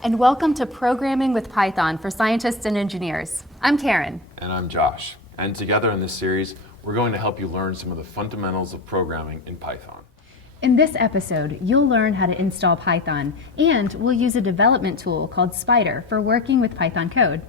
and welcome to Programming with Python for Scientists and Engineers. I'm Karen. And I'm Josh. And together in this series, we're going to help you learn some of the fundamentals of programming in Python. In this episode, you'll learn how to install Python, and we'll use a development tool called Spider for working with Python code.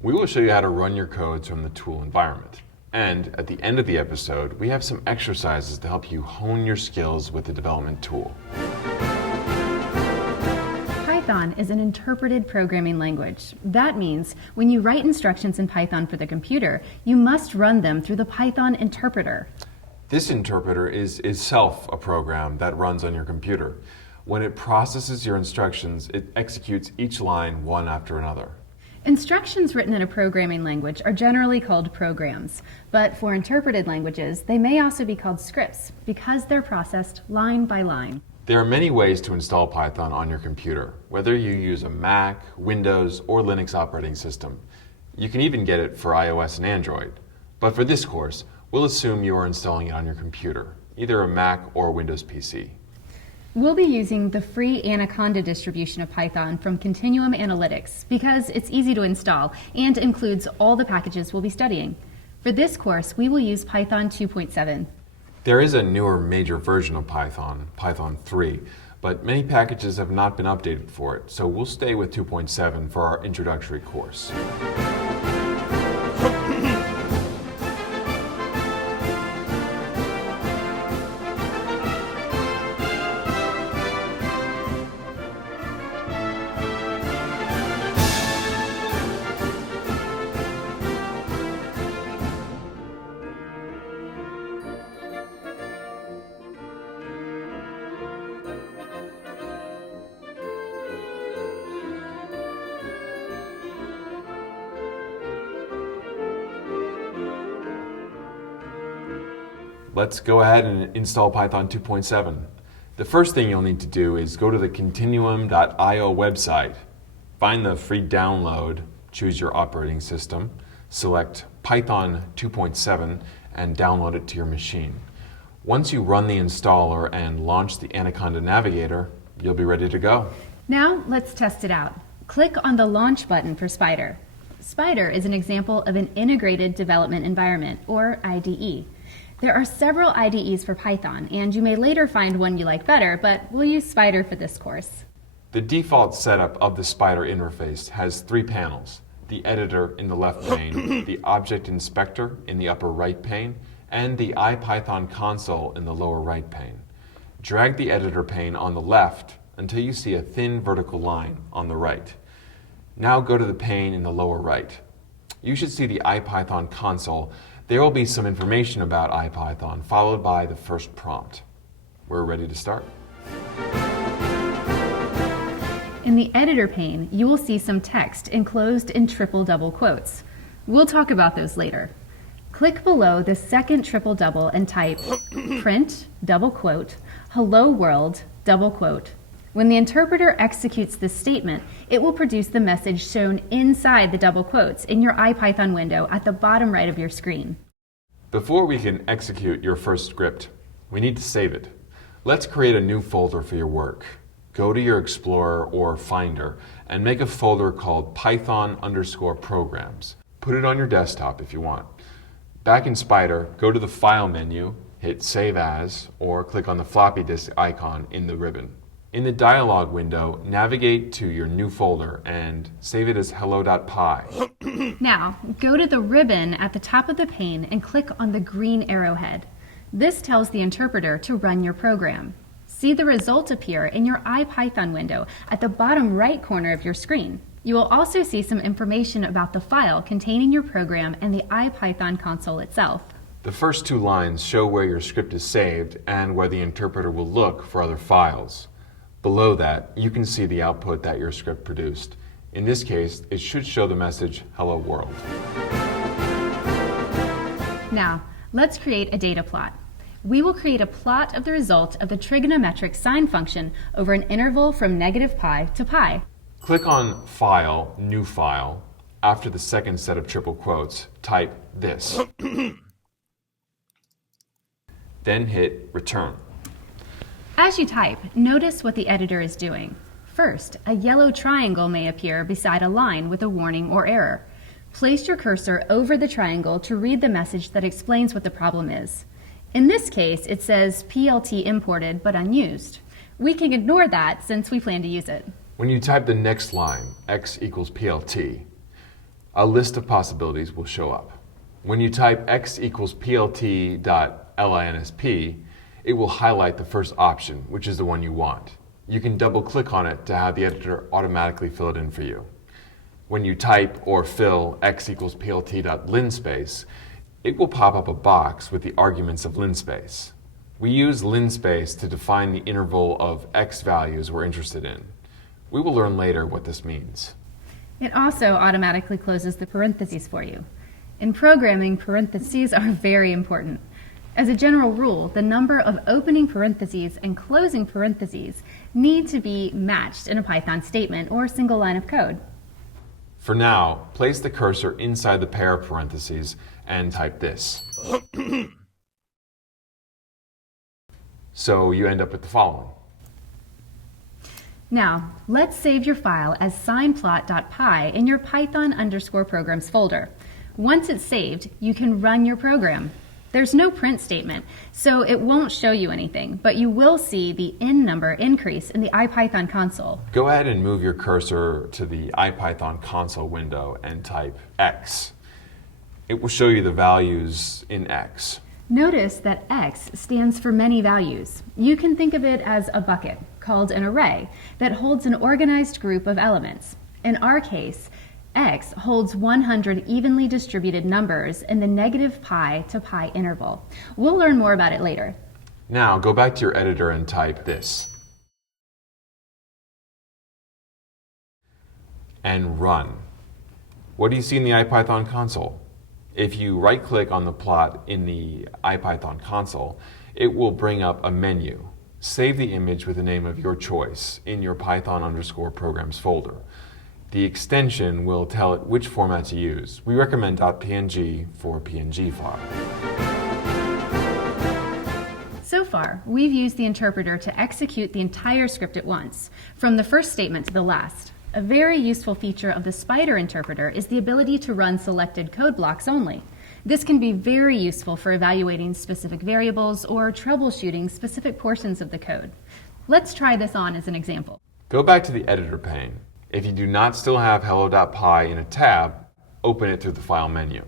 We will show you how to run your codes from the tool environment. And at the end of the episode, we have some exercises to help you hone your skills with the development tool. Python is an interpreted programming language. That means when you write instructions in Python for the computer, you must run them through the Python interpreter. This interpreter is itself a program that runs on your computer. When it processes your instructions, it executes each line one after another. Instructions written in a programming language are generally called programs, but for interpreted languages, they may also be called scripts because they're processed line by line. There are many ways to install Python on your computer, whether you use a Mac, Windows, or Linux operating system. You can even get it for iOS and Android. But for this course, we'll assume you are installing it on your computer, either a Mac or a Windows PC. We'll be using the free Anaconda distribution of Python from Continuum Analytics because it's easy to install and includes all the packages we'll be studying. For this course, we will use Python 2.7. There is a newer major version of Python, Python 3, but many packages have not been updated for it, so we'll stay with 2.7 for our introductory course. Let's go ahead and install Python 2.7. The first thing you'll need to do is go to the continuum.io website, find the free download, choose your operating system, select Python 2.7, and download it to your machine. Once you run the installer and launch the Anaconda Navigator, you'll be ready to go. Now let's test it out. Click on the Launch button for Spider. Spider is an example of an integrated development environment, or IDE. There are several IDEs for Python, and you may later find one you like better, but we'll use Spider for this course. The default setup of the Spider interface has three panels: the editor in the left pane, the object inspector in the upper right pane, and the IPython console in the lower right pane. Drag the editor pane on the left until you see a thin vertical line on the right. Now go to the pane in the lower right. You should see the IPython console. There will be some information about IPython, followed by the first prompt. We're ready to start. In the editor pane, you will see some text enclosed in triple double quotes. We'll talk about those later. Click below the second triple double and type print, double quote, hello world, double quote. When the interpreter executes this statement, it will produce the message shown inside the double quotes in your IPython window at the bottom right of your screen. Before we can execute your first script, we need to save it. Let's create a new folder for your work. Go to your Explorer or Finder and make a folder called Python_programs. Put it on your desktop if you want. Back in Spider, go to the File menu, hit Save As, or click on the floppy disk icon in the ribbon. In the dialog window, navigate to your new folder and save it as hello.py. Now, go to the ribbon at the top of the pane and click on the green arrowhead. This tells the interpreter to run your program. See the result appear in your IPython window at the bottom right corner of your screen. You will also see some information about the file containing your program and the IPython console itself. The first two lines show where your script is saved and where the interpreter will look for other files. Below that, you can see the output that your script produced. In this case, it should show the message, Hello World. Now, let's create a data plot. We will create a plot of the result of the trigonometric sine function over an interval from -pi to pi. Click on File, New File. After the second set of triple quotes, type this. Then hit Return. As you type, notice what the editor is doing. First, a yellow triangle may appear beside a line with a warning or error. Place your cursor over the triangle to read the message that explains what the problem is. In this case, it says PLT imported but unused. We can ignore that since we plan to use it. When you type the next line, x equals PLT, a list of possibilities will show up. When you type x equals PLT.linsp, it will highlight the first option, which is the one you want. You can double-click on it to have the editor automatically fill it in for you. When you type or fill x equals PLT.linspace, it will pop up a box with the arguments of linspace. We use linspace to define the interval of x values we're interested in. We will learn later what this means. It also automatically closes the parentheses for you. In programming, parentheses are very important. As a general rule, the number of opening parentheses and closing parentheses need to be matched in a Python statement or single line of code. For now, place the cursor inside the pair of parentheses and type this. So you end up with the following. Now, let's save your file as signplot.py in your Python_programs folder. Once it's saved, you can run your program. There's no print statement, so it won't show you anything, but you will see the in number increase in the IPython console. Go ahead and move your cursor to the IPython console window and type x. It will show you the values in x. Notice that X stands for many values. You can think of it as a bucket, called an array, that holds an organized group of elements. In our case, X holds 100 evenly distributed numbers in the negative pi to pi interval. We'll learn more about it later. Now go back to your editor and type this. And run. What do you see in the IPython console? If you right-click on the plot in the IPython console, it will bring up a menu. Save the image with the name of your choice in your Python_programs folder. The extension will tell it which format to use. We recommend .png for a PNG file. So far, we've used the interpreter to execute the entire script at once, from the first statement to the last. A very useful feature of the Spyder interpreter is the ability to run selected code blocks only. This can be very useful for evaluating specific variables or troubleshooting specific portions of the code. Let's try this on as an example. Go back to the editor pane. If you do not still have hello.py in a tab, open it through the file menu.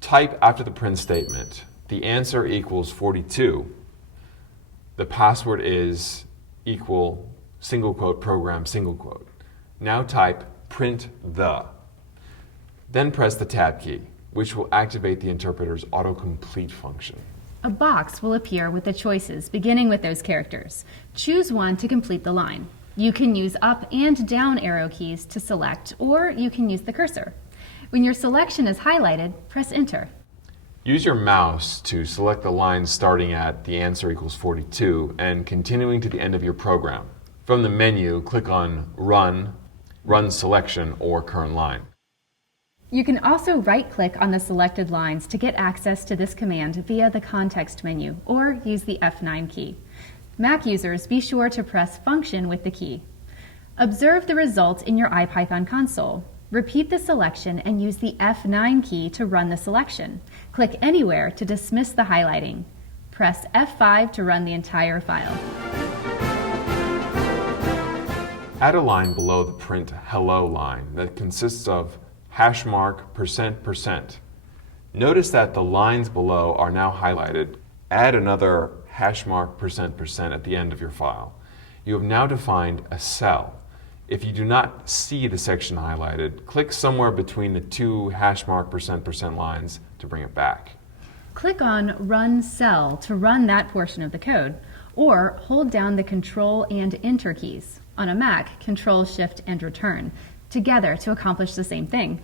Type after the print statement, the answer equals 42. The password is equal single quote program single quote. Now type print the. Then press the tab key, which will activate the interpreter's autocomplete function. A box will appear with the choices beginning with those characters. Choose one to complete the line. You can use up and down arrow keys to select, or you can use the cursor. When your selection is highlighted, press enter. Use your mouse to select the line starting at the answer equals 42 and continuing to the end of your program. From the menu, click on Run, Run Selection, or Current Line. You can also right-click on the selected lines to get access to this command via the context menu, or use the F9 key. Mac users, be sure to press Function with the key. Observe the result in your IPython console. Repeat the selection and use the F9 key to run the selection. Click anywhere to dismiss the highlighting. Press F5 to run the entire file. Add a line below the print hello line that consists of #%%. Notice that the lines below are now highlighted. Add another #%% at the end of your file. You have now defined a cell. If you do not see the section highlighted, click somewhere between the two #%% lines to bring it back. Click on Run Cell to run that portion of the code, or hold down the Control and Enter keys. On a Mac, Control, Shift, and Return, together to accomplish the same thing.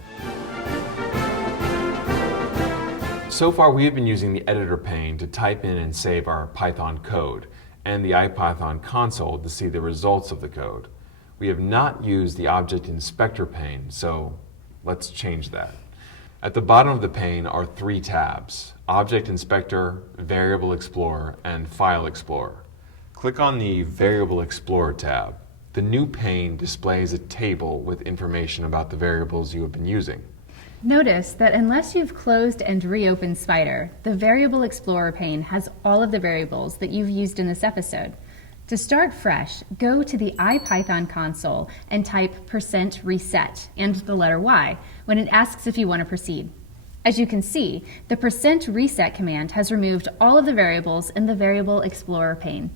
So far, we have been using the editor pane to type in and save our Python code, and the IPython console to see the results of the code. We have not used the Object Inspector pane, so let's change that. At the bottom of the pane are three tabs: Object Inspector, Variable Explorer, and File Explorer. Click on the Variable Explorer tab. The new pane displays a table with information about the variables you have been using. Notice that unless you've closed and reopened Spider, the Variable Explorer pane has all of the variables that you've used in this episode. To start fresh, go to the IPython console and type %reset and the letter Y when it asks if you want to proceed. As you can see, the %reset command has removed all of the variables in the Variable Explorer pane.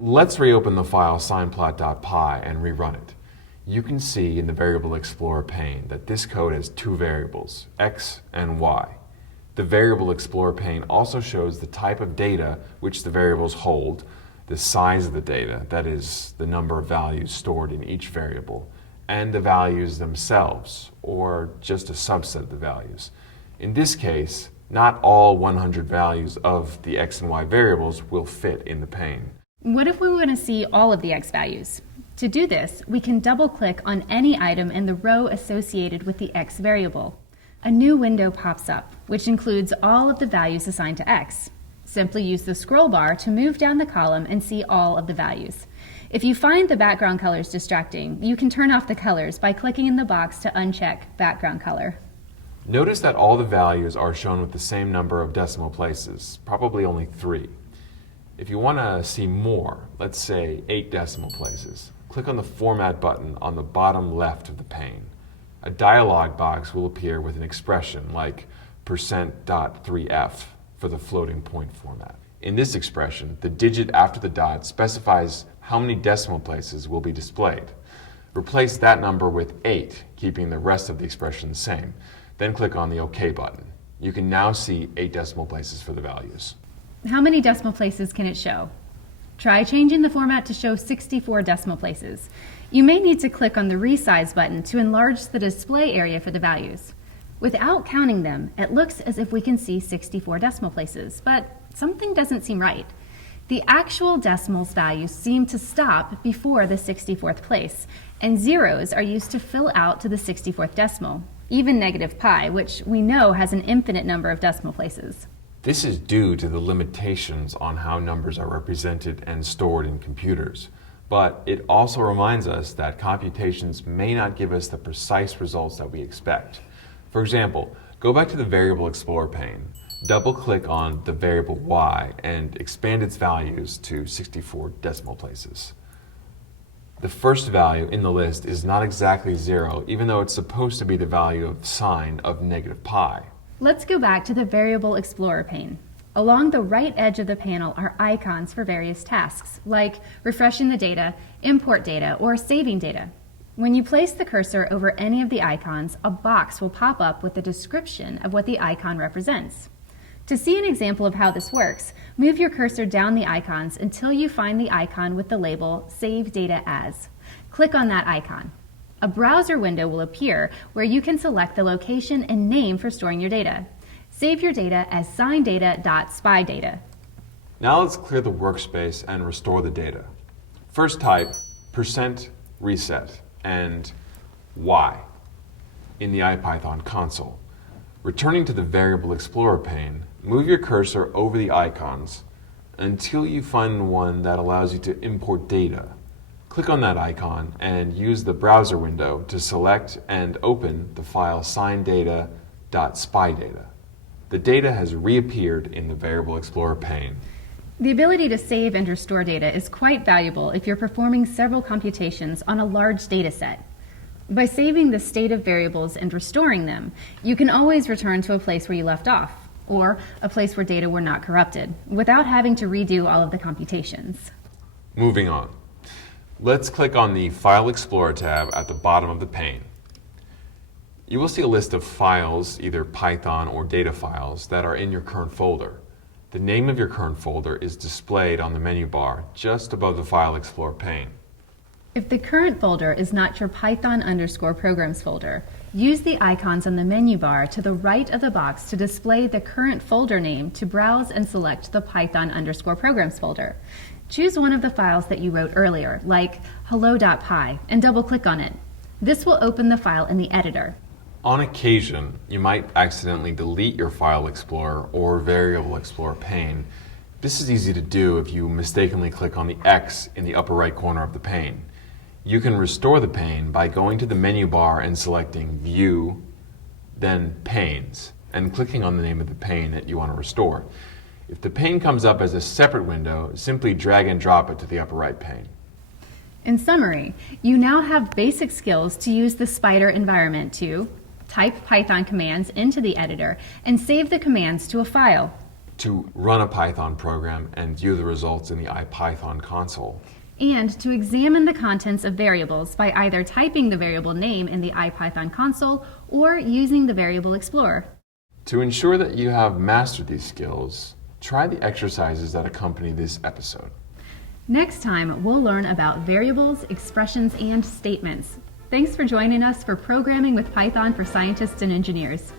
Let's reopen the file signplot.py and rerun it. You can see in the Variable Explorer pane that this code has two variables, x and y. The Variable Explorer pane also shows the type of data which the variables hold, the size of the data, that is, the number of values stored in each variable, and the values themselves, or just a subset of the values. In this case, not all 100 values of the x and y variables will fit in the pane. What if we want to see all of the x values? To do this, we can double-click on any item in the row associated with the x variable. A new window pops up, which includes all of the values assigned to x. Simply use the scroll bar to move down the column and see all of the values. If you find the background colors distracting, you can turn off the colors by clicking in the box to uncheck background color. Notice that all the values are shown with the same number of decimal places, probably only 3. If you want to see more, let's say 8 decimal places, click on the Format button on the bottom left of the pane. A dialog box will appear with an expression like %.3f for the floating point format. In this expression, the digit after the dot specifies how many decimal places will be displayed. Replace that number with 8, keeping the rest of the expression the same. Then click on the OK button. You can now see 8 decimal places for the values. How many decimal places can it show? Try changing the format to show 64 decimal places. You may need to click on the Resize button to enlarge the display area for the values. Without counting them, it looks as if we can see 64 decimal places, but something doesn't seem right. The actual decimals values seem to stop before the 64th place, and zeros are used to fill out to the 64th decimal, even negative pi, which we know has an infinite number of decimal places. This is due to the limitations on how numbers are represented and stored in computers. But it also reminds us that computations may not give us the precise results that we expect. For example, go back to the Variable Explorer pane, double-click on the variable y, and expand its values to 64 decimal places. The first value in the list is not exactly 0, even though it's supposed to be the value of sine of negative pi. Let's go back to the Variable Explorer pane. Along the right edge of the panel are icons for various tasks, like refreshing the data, import data, or saving data. When you place the cursor over any of the icons, a box will pop up with a description of what the icon represents. To see an example of how this works, move your cursor down the icons until you find the icon with the label Save Data As. Click on that icon. A browser window will appear where you can select the location and name for storing your data. Save your data as signdata.spydata. Now let's clear the workspace and restore the data. First type %reset and y in the IPython console. Returning to the Variable Explorer pane, move your cursor over the icons until you find one that allows you to import data. Click on that icon and use the browser window to select and open the file signdata.spydata. The data has reappeared in the Variable Explorer pane. The ability to save and restore data is quite valuable if you're performing several computations on a large data set. By saving the state of variables and restoring them, you can always return to a place where you left off, or a place where data were not corrupted, without having to redo all of the computations. Moving on. Let's click on the File Explorer tab at the bottom of the pane. You will see a list of files, either Python or data files, that are in your current folder. The name of your current folder is displayed on the menu bar just above the File Explorer pane. If the current folder is not your Python_programs folder, use the icons on the menu bar to the right of the box to display the current folder name to browse and select the Python_programs folder. Choose one of the files that you wrote earlier, like hello.py, and double-click on it. This will open the file in the editor. On occasion, you might accidentally delete your File Explorer or Variable Explorer pane. This is easy to do if you mistakenly click on the X in the upper right corner of the pane. You can restore the pane by going to the menu bar and selecting View, then Panes, and clicking on the name of the pane that you want to restore. If the pane comes up as a separate window, simply drag and drop it to the upper right pane. In summary, you now have basic skills to use the Spyder environment to type Python commands into the editor and save the commands to a file, to run a Python program and view the results in the IPython console, and to examine the contents of variables by either typing the variable name in the IPython console or using the Variable Explorer. To ensure that you have mastered these skills, try the exercises that accompany this episode. Next time, we'll learn about variables, expressions, and statements. Thanks for joining us for Programming with Python for Scientists and Engineers.